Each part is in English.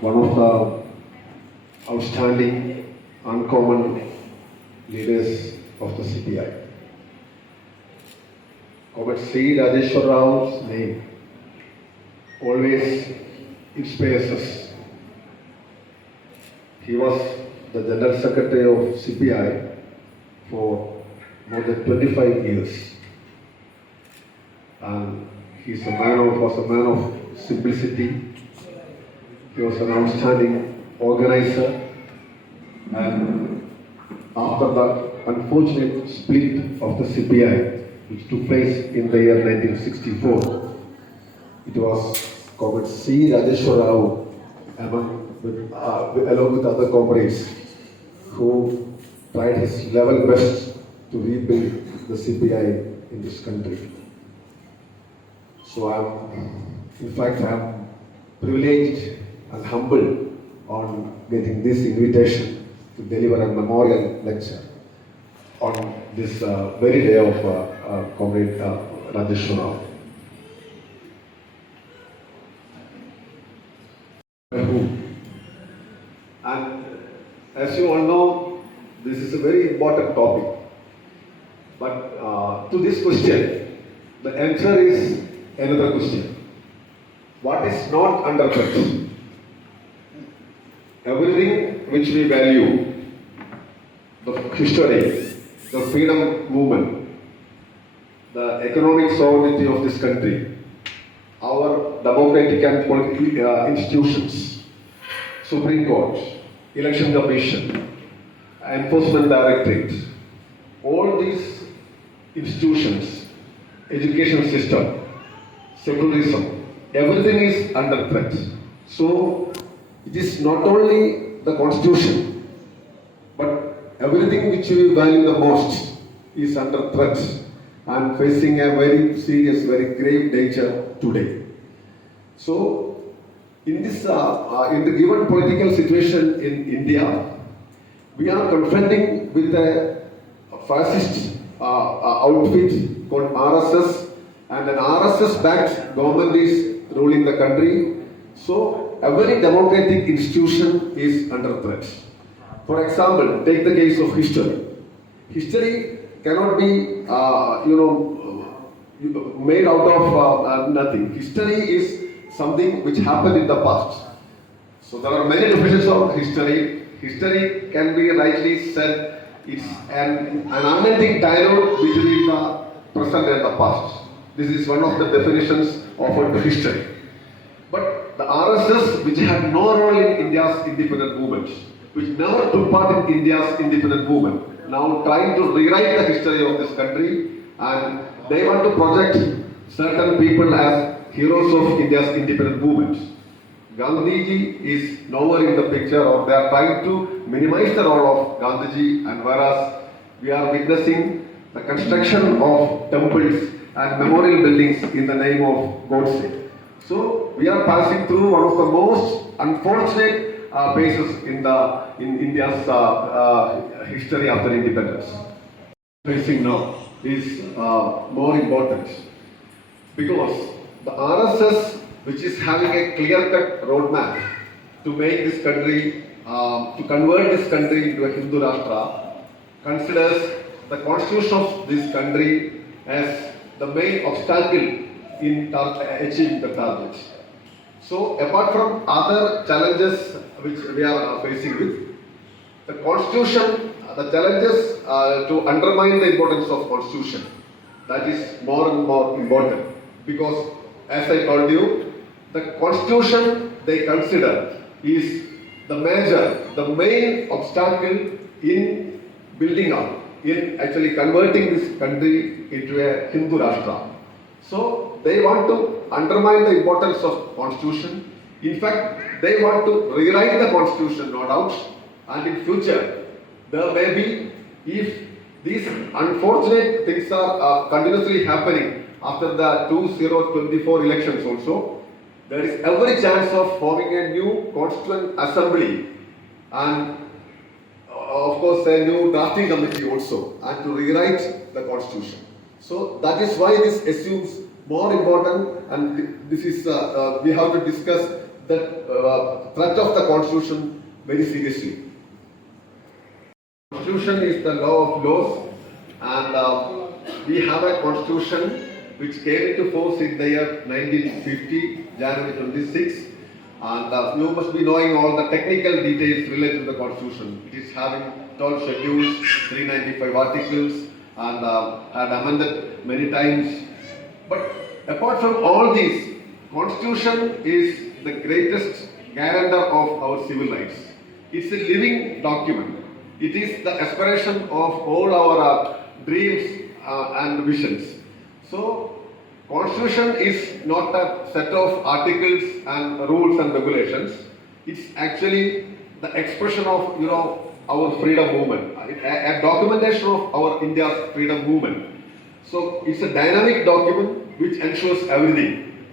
one of the outstanding, uncommon leaders of the CPI. Comrade C. Rajeshwar Rao's name always inspires us. He was the General Secretary of CPI for more than 25 years. And was a man of simplicity. He was an outstanding organizer. And after the unfortunate split of the CPI, which took place in the year 1964, it was Comrade C. Rajeshwar Rao along with other comrades who tried his level best to rebuild the CPI in this country. So I'm privileged and humbled on getting this invitation to deliver a memorial lecture on this very day of Comrade Rajeshwar Rao. And as you all know, this is a very important topic. But to this question, the answer is another question. What is not under threat? Everything which we value, the history, the freedom movement, the economic sovereignty of this country, our democratic and political institutions, Supreme Court, Election Commission, Enforcement Directorate, all these institutions, education system, secularism, everything is under threat. So it is not only the constitution, but everything which we value the most is under threat and facing a very serious, very grave danger today. So in this, in the given political situation in India, we are confronting with a fascist outfit called RSS, and an RSS-backed government is ruling the country. So every democratic institution is under threat. For example, take the case of history. History cannot be, made out of nothing. History is something which happened in the past. So there are many definitions of history. History can be rightly said it's an unending dialogue between the present and the past. This is one of the definitions offered to history. But the RSS, which had no role in India's independent movement, which never took part in India's independent movement, now trying to rewrite the history of this country, and they want to project certain people as heroes of India's independent movement. Gandhiji is nowhere in the picture, or they are trying to minimize the role of Gandhiji, and whereas we are witnessing the construction of temples and memorial buildings in the name of Godse. So we are passing through one of the most unfortunate phases in India's history after independence. Facing now is more important because the RSS, which is having a clear-cut roadmap to make this country, to convert this country into a Hindu Rashtra, considers the constitution of this country as the main obstacle in achieving the targets. So, apart from other challenges which we are facing with, the constitution, the challenges to undermine the importance of constitution, that is more and more important, because as I told you, the constitution they consider is the main obstacle in building up, in actually converting this country into a Hindu Rashtra. So they want to undermine the importance of constitution. In fact, they want to rewrite the constitution, no doubt, and in future there may be, if these unfortunate things are continuously happening after the 2024 elections also, there is every chance of forming a new constituent assembly and of course a new drafting committee also, and to rewrite the constitution. So that is why this assumes more important, and this is we have to discuss the threat of the constitution very seriously. Constitution is the law of laws, and we have a constitution which came into force in the year 1950, January 26. And you must be knowing all the technical details related to the constitution. It is having 12 schedules, 395 articles, and amended many times. But apart from all these, constitution is the greatest guarantor of our civil rights. It's a living document. It is the aspiration of all our dreams and visions. So, Constitution is not a set of articles and rules and regulations. It's actually the expression of our freedom movement, a documentation of our India's freedom movement. So it's a dynamic document which ensures everything.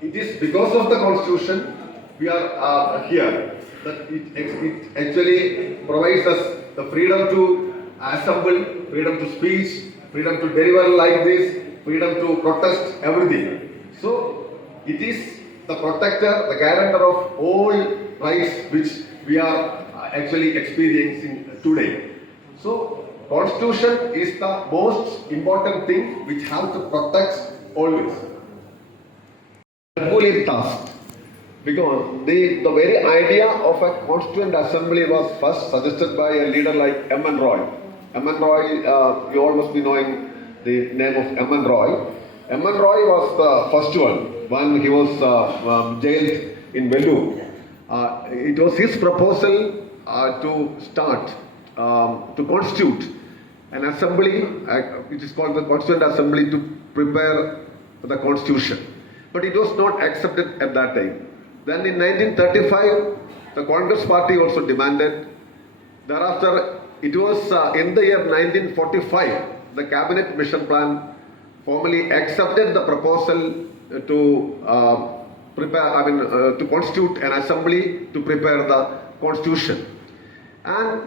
It is because of the Constitution we are here, that it actually provides us the freedom to assemble, freedom to speech, freedom to deliver like this, freedom to protest, everything. So it is the protector, the guarantor of all rights which we are actually experiencing today. So Constitution is the most important thing which has to protect always. Herculean task, because the very idea of a Constituent Assembly was first suggested by a leader like M.N. Roy. M.N. Roy, you all must be knowing the name of M.N. Roy. M.N. Roy was the first one when he was jailed in Vellore. It was his proposal to start, to constitute an assembly, which is called the Constituent Assembly, to prepare the constitution. But it was not accepted at that time. Then in 1935, the Congress party also demanded. Thereafter, it was in the year 1945, the Cabinet Mission Plan formally accepted the proposal to to constitute an assembly to prepare the constitution. And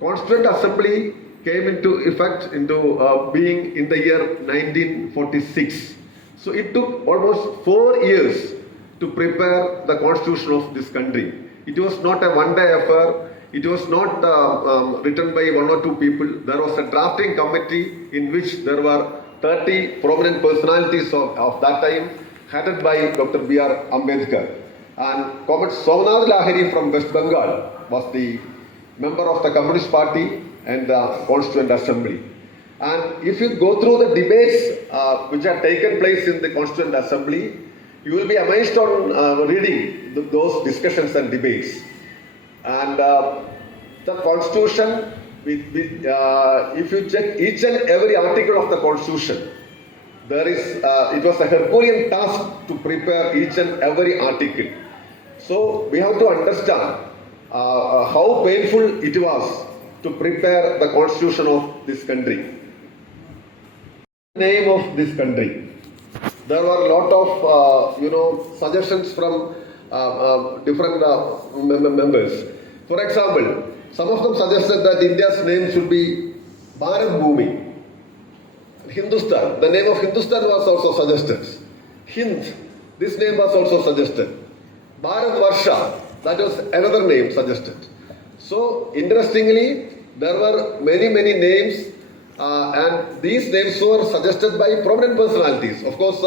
Constituent Assembly came into effect, into being in the year 1946. So it took almost 4 years to prepare the constitution of this country. It was not a one-day affair. It was not written by one or two people. There was a drafting committee in which there were 30 prominent personalities of that time, headed by Dr. B.R. Ambedkar. And Comrade Somnath Lahiri from West Bengal was the member of the Communist Party and the Constituent Assembly. And if you go through the debates which have taken place in the Constituent Assembly, you will be amazed on reading those discussions and debates. And the Constitution, if you check each and every article of the Constitution, there is, it was a Herculean task to prepare each and every article. So we have to understand how painful it was to prepare the Constitution of this country. Name of this country. There were a lot of suggestions from different members. For example, some of them suggested that India's name should be Bharat Bhumi. Hindustan, the name of Hindustan was also suggested. Hind, this name was also suggested. Bharat Varsha, that was another name suggested. So, interestingly, there were many names, and these names were suggested by prominent personalities. Of course,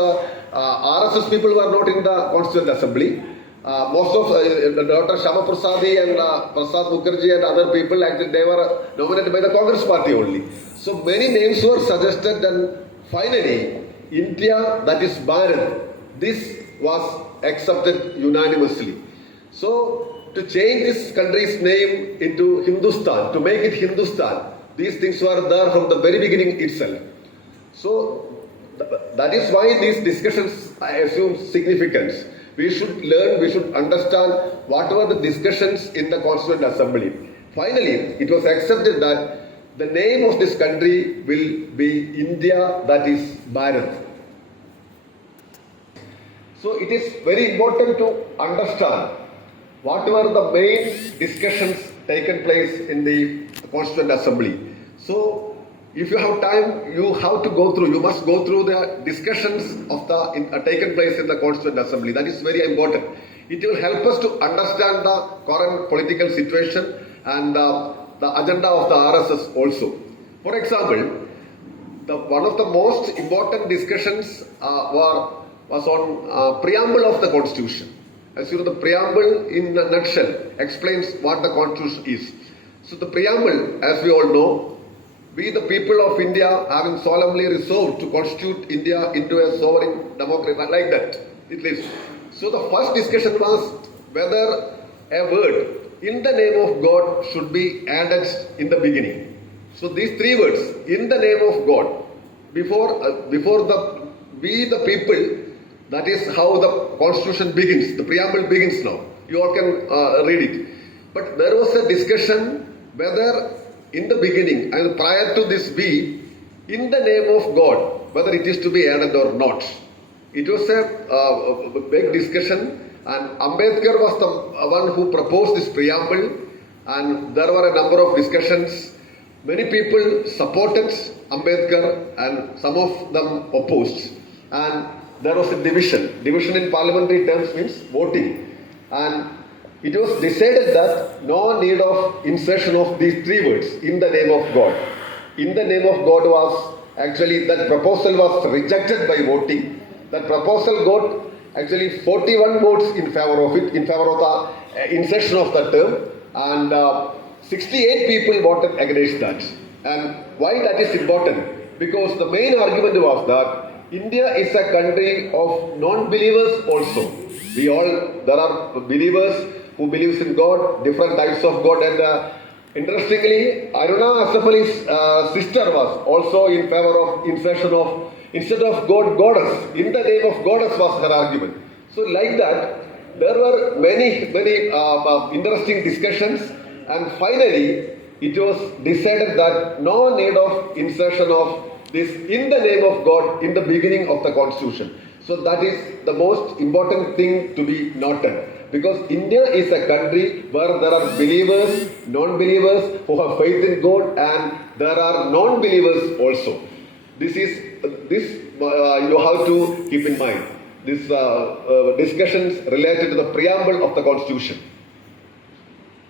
RSS people were not in the Constituent Assembly. Most of Dr. Shama Prasadi and Prasad Mukherjee and other people, actually, they were nominated by the Congress party only. So many names were suggested, and finally, India, that is Bharat, this was accepted unanimously. So, to change this country's name into Hindustan, to make it Hindustan, these things were there from the very beginning itself. So, that is why these discussions, I assume, significance. We should learn, we should understand what were the discussions in the Constituent Assembly. Finally, it was accepted that the name of this country will be India, that is Bharat. So it is very important to understand what were the main discussions taken place in the Constituent Assembly. So if you have time, you have to go through, you must go through the discussions of the taken place in the Constituent Assembly. That is very important. It will help us to understand the current political situation and the agenda of the RSS also. For example, one of the most important discussions was on preamble of the Constitution. As you know, the preamble in a nutshell explains what the Constitution is. So the preamble, as we all know, we the people of India having solemnly resolved to constitute India into a sovereign democracy, like that it lives. So the first discussion was whether a word in the name of God should be added in the beginning. So these three words, in the name of God, before we the people, that is how the Constitution begins. The preamble begins now. You all can read it. But there was a discussion whether in the beginning and prior to this be, in the name of God, whether it is to be added or not. It was a big discussion, and Ambedkar was the one who proposed this preamble, and there were a number of discussions. Many people supported Ambedkar and some of them opposed. And there was a division. Division in parliamentary terms means voting. And it was decided that no need of insertion of these three words, in the name of God. In the name of God was actually, that proposal was rejected by voting. That proposal got actually 41 votes in favor of it, in favor of the insertion of the term, and 68 people voted against that. And why that is important? Because the main argument was that India is a country of non-believers also. There are believers who believes in God, different types of God, and interestingly, Aruna Asafali's sister was also in favor of insertion of, instead of God, goddess, in the name of goddess was her argument. So like that, there were many interesting discussions, and finally, it was decided that no need of insertion of this in the name of God in the beginning of the Constitution. So that is the most important thing to be noted. Because India is a country where there are believers, non-believers who have faith in God, and there are non-believers also. This you have to keep in mind. These discussions related to the preamble of the Constitution.